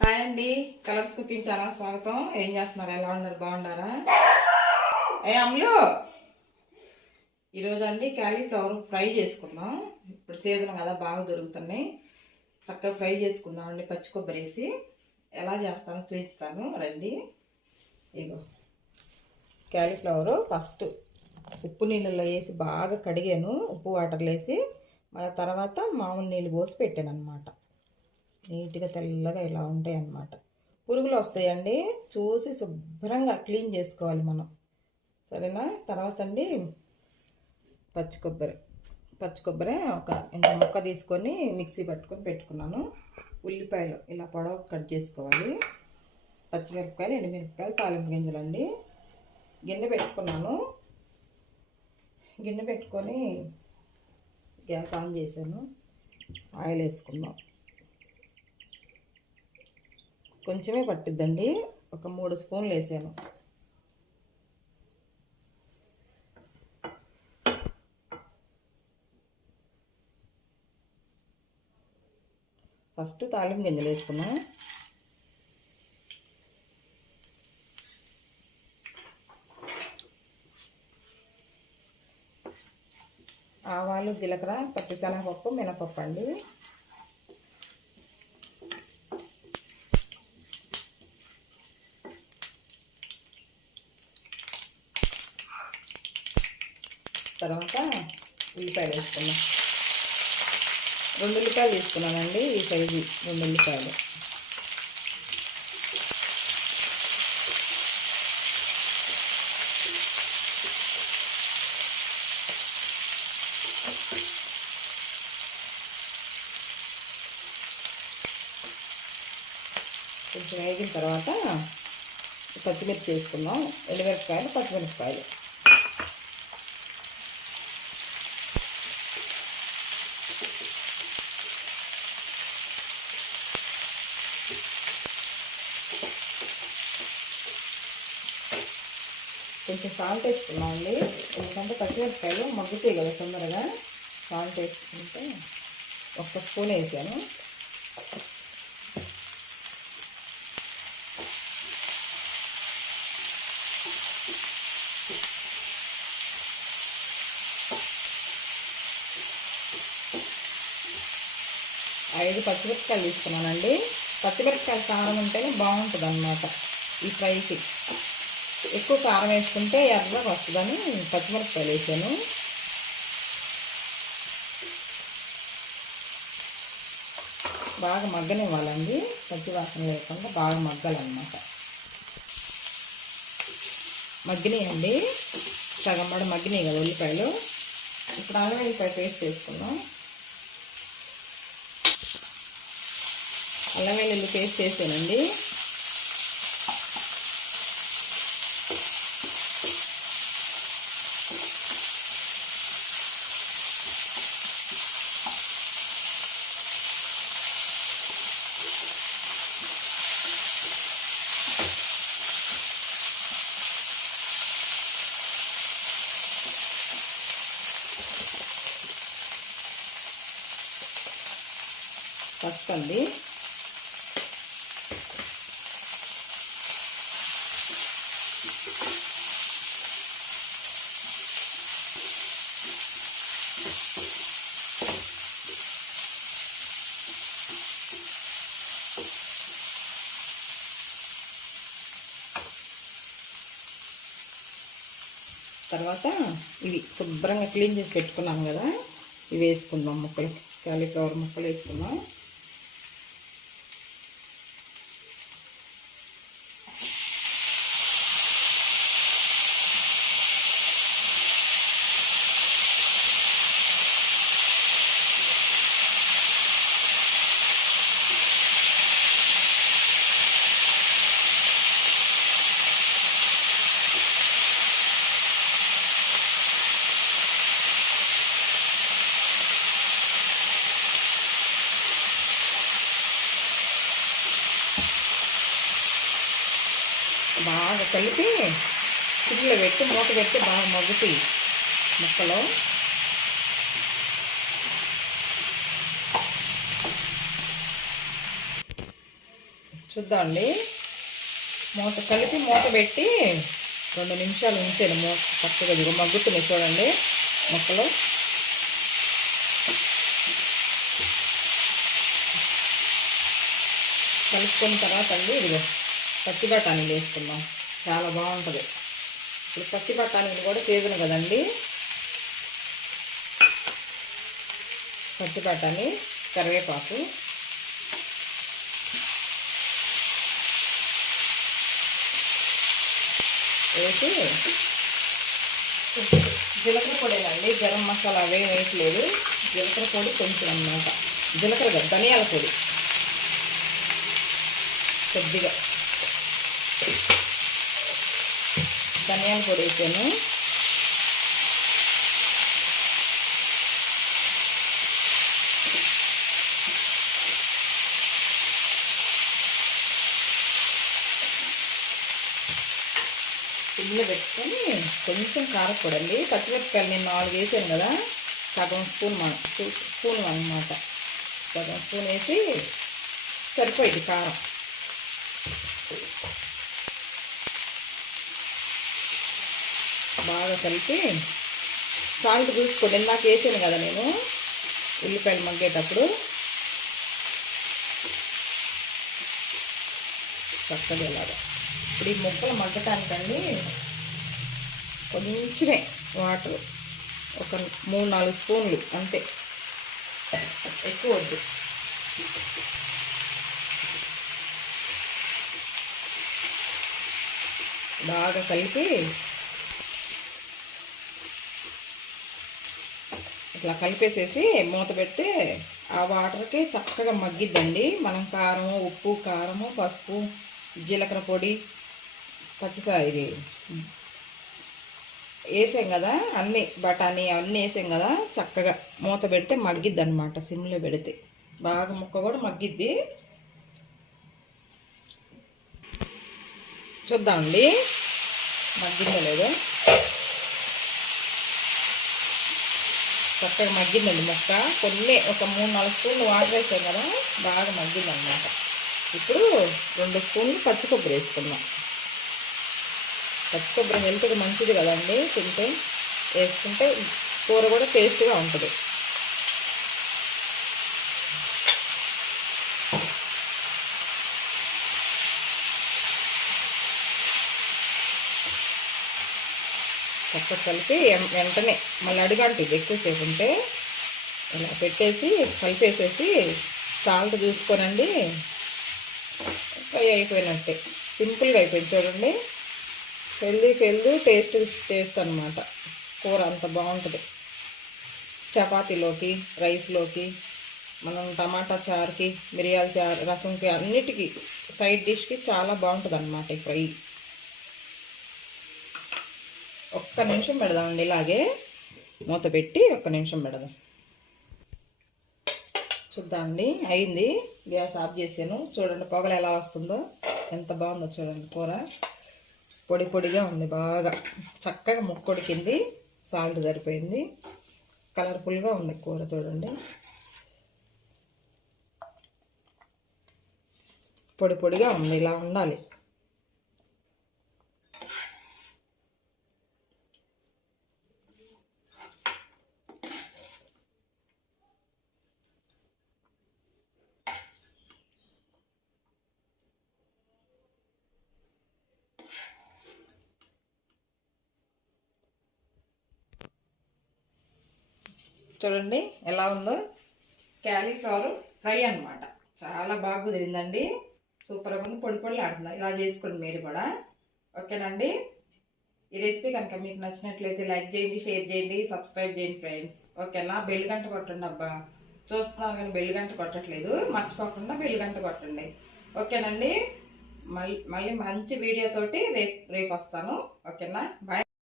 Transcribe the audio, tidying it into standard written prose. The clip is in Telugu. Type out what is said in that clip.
హాయ్ అండి, కలర్స్ కుకింగ్ ఛానల్ స్వాగతం. ఏం చేస్తున్నారు? ఎలా ఉన్నారు? బాగున్నారా? అమ్ములు, ఈరోజు అండి క్యాలీఫ్లవర్ ఫ్రై చేసుకుందాం. ఇప్పుడు సీజన్ కదా, బాగా దొరుకుతున్నాయి. చక్కగా ఫ్రై చేసుకుందాం అండి. పచ్చి కొబ్బరి వేసి ఎలా చేస్తానో చూపిస్తాను రండి. ఇగో క్యాలీఫ్లవరు ఫస్ట్ ఉప్పు నీళ్ళలో వేసి బాగా కడిగాను, ఉప్పు వాటర్లో వేసి. మళ్ళీ తర్వాత మామూలు నీళ్ళు పోసి పెట్టాను అనమాట. నీట్గా తెల్లగా ఇలా ఉంటాయి అన్నమాట. పురుగులు వస్తాయండి, చూసి శుభ్రంగా క్లీన్ చేసుకోవాలి మనం, సరేనా? తర్వాత అండి పచ్చి కొబ్బరి ఒక ఇంత ముక్క తీసుకొని మిక్సీ పట్టుకొని పెట్టుకున్నాను. ఉల్లిపాయలు ఇలా పొడవు కట్ చేసుకోవాలి. పచ్చిమిరపకాయలు, ఎండుమిరపకాయలు, తాలింపు గింజలు అండి. గిన్నె పెట్టుకున్నాను. గిన్నె పెట్టుకొని గ్యాస్ ఆన్ చేశాను. ఆయిల్ వేసుకుందాం. కొంచెమే పట్టిద్దండి, ఒక 3 స్పూన్లు వేసాను. ఫస్ట్ తాలింపు గింజలు వేసుకున్నాం. ఆవాలు, జీలకర్ర, పచ్చిశనగపప్పు, మినపప్పు అండి. తర్వాత ఉల్లిపాయలు వేసుకున్నాం. 2 ఉల్లిపాయలు తీసుకున్నానండి, ఈ సైజు 2 ఉల్లిపాయలు. కొంచెం వేగిన తర్వాత పచ్చిమిర్చి వేసుకున్నాం. ఎండుమిరపకాయలు, పచ్చిమిరపకాయలు. కొంచెం సాల్ట్ వేసుకున్నామండి, ఎందుకంటే పచ్చిమిరపకాయలు మగ్గుతాయి కదా తొందరగా. సాల్ట్ వేసుకుంటే 1 స్పూన్ వేసాను. ఐదు పచ్చిమిరపకాయలు తీసుకున్నానండి. పచ్చిమిరపకాయలు కారం ఉంటేనే బాగుంటుంది అన్నమాట ఈ ఫ్రైకి. ఎక్కువ కారం వేసుకుంటే ఎర్రగా వస్తుందని పచ్చిమిరపకాయలు వేసాను. బాగా మగ్గనివ్వాలండి, పచ్చి వాసన లేకుండా బాగా మగ్గాలన్నమాట. మగ్గినాయండి, సగం పడి మగ్గినాయి కదా ఉల్లిపాయలు. ఇప్పుడు అల్లం వెల్లిపాయ పేస్ట్ చేసుకున్నాం. అల్లం వెల్లుల్లి పేస్ట్ వేసానండి. పసుపు అండి. తర్వాత ఇవి శుభ్రంగా క్లీన్ చేసి పెట్టుకున్నాం కదా, ఇవి వేసుకుందాం. ముక్కలు, కాలీఫ్లవర్ ముక్కలు వేసుకుందాం. బాగా కలిపి ఫ్రిడ్జ్లో పెట్టి మూత పెట్టి బాగా మగ్గుతాయి ముక్కలు. చూద్దామండి. మూత కలిపి మూత పెట్టి 2 నిమిషాలు ఉంచాను. మూత చక్కగా ఇదిగో మగ్గుతున్నాయి చూడండి ముక్కలు. కలుపుకున్న తర్వాత అండి ఇదిగో పచ్చి బఠానీలు వేసుకుందాం. చాలా బాగుంటుంది. ఇప్పుడు పచ్చి బఠానీలు కూడా సీజన్ కదండి. పచ్చి బఠానీ, కరివేపాకు, వేసి జీలకర్ర పొడేనండి. గరం మసాలా అవేం వేయట్లేదు. జీలకర్ర పొడి కొంచెం అన్నమాట. జీలకర్ర కాదు, ధనియాల పొడి కొద్దిగా. ధనియాల పొడి వేసాను. సిమ్లో పెట్టుకొని కొంచెం కారపొడి అండి. పచ్చిమిరపకాయలు నేను 4 వేసాను కదా, సగం స్పూన్ అన్నమాట. సగం స్పూన్ వేసి సరిపోయింది కారం. బాగా కలిపి సాల్ట్ చూసుకోండి. ఇందాక వేసాను కదా నేను ఉల్లిపాయలు మగ్గేటప్పుడు. చక్కగా ఇలాగా ఇప్పుడు ఈ ముక్కలు మగ్గటానికండి కొంచెమే వాటర్, ఒక 3-4 స్పూన్లు అంతే, ఎక్కువ వద్దు. బాగా కలిపి ఇట్లా కలిపేసేసి మూత పెట్టి ఆ వాటర్కి చక్కగా మగ్గిద్దండి. మనం కారం, ఉప్పు, కారము, పసుపు, జీలకర్ర పొడి, ఇది వేసాం కదా, అన్నీ బఠానీ అవన్నీ వేసాం కదా, చక్కగా మూత పెడితే మగ్గిద్ది అనమాట. సిమ్లో పెడితే బాగా ముక్క కూడా మగ్గిద్ది. చూద్దామండి మగ్గిందో లేదో. చక్కగా మగ్గిందండి ముక్క. కొన్ని ఒక 3-4 స్పూన్లు వాటర్ వేసాం కదా, బాగా మగ్గింది అనమాట. ఇప్పుడు 2 స్పూన్లు పచ్చి కొబ్బరి వేసుకుందాం. పచ్చి కొబ్బరి హెల్త్కి మంచిది కదండి, తింటే వేసుకుంటే కూర కూడా టేస్ట్గా ఉంటుంది. చక్కగా కలిపి వెంటనే మళ్ళీ అడుగంటుంది ఎక్కువసేపు ఉంటే. ఇలా పెట్టేసి కలిపేసేసి సాల్ట్ చూసుకోనండి, ఫ్రై అయిపోయినట్టే. సింపుల్గా అయిపోయింది చూడండి. హెల్దీ టేస్ట్ అనమాట. కూర అంత బాగుంటుంది. చపాతీలోకి, రైస్లోకి, మనం టమాటా చారుకి, మిరియాల చారు, రసంకి, అన్నిటికీ సైడ్ డిష్కి చాలా బాగుంటుంది అన్నమాట ఈ ఫ్రై. ఒక్క నిమిషం పెడదామండి, ఇలాగే మూత పెట్టి ఒక్క నిమిషం పెడదాం. చూద్దామండి, అయింది. గ్యాస్ ఆఫ్ చేసాను. చూడండి పొగలు ఎలా వస్తుందో, ఎంత బాగుందో చూడండి. కూర పొడి పొడిగా ఉంది, బాగా చక్కగా ముక్కొడికింది, సాల్ట్ సరిపోయింది, కలర్ఫుల్గా ఉంది కూర చూడండి. పొడి పొడిగా ఉంది, ఇలా ఉండాలి. చూడండి ఎలా ఉందో. క్యాలీఫ్లవర్ ఫ్రై అనమాట. చాలా బాగా కుదిరిందండి. సూపర్గా ఉంది, పొడి పొడిలు ఆడుతుంది. ఇలా చేసుకోండి మీరు కూడా. ఓకేనండి. ఈ రెసిపీ కనుక మీకు నచ్చినట్లయితే లైక్ చేయండి, షేర్ చేయండి, సబ్స్క్రైబ్ చేయండి ఫ్రెండ్స్. ఓకేనా. బెల్ గంట కొట్టండి. అబ్బా చూస్తున్నారు కానీ బెల్ గంట కొట్టట్లేదు, మర్చిపోకుండా బెల్ గంట కొట్టండి. ఓకేనండి. మళ్ళీ మంచి వీడియోతోటి రేపు వస్తాను. ఓకేనా. బాయ్.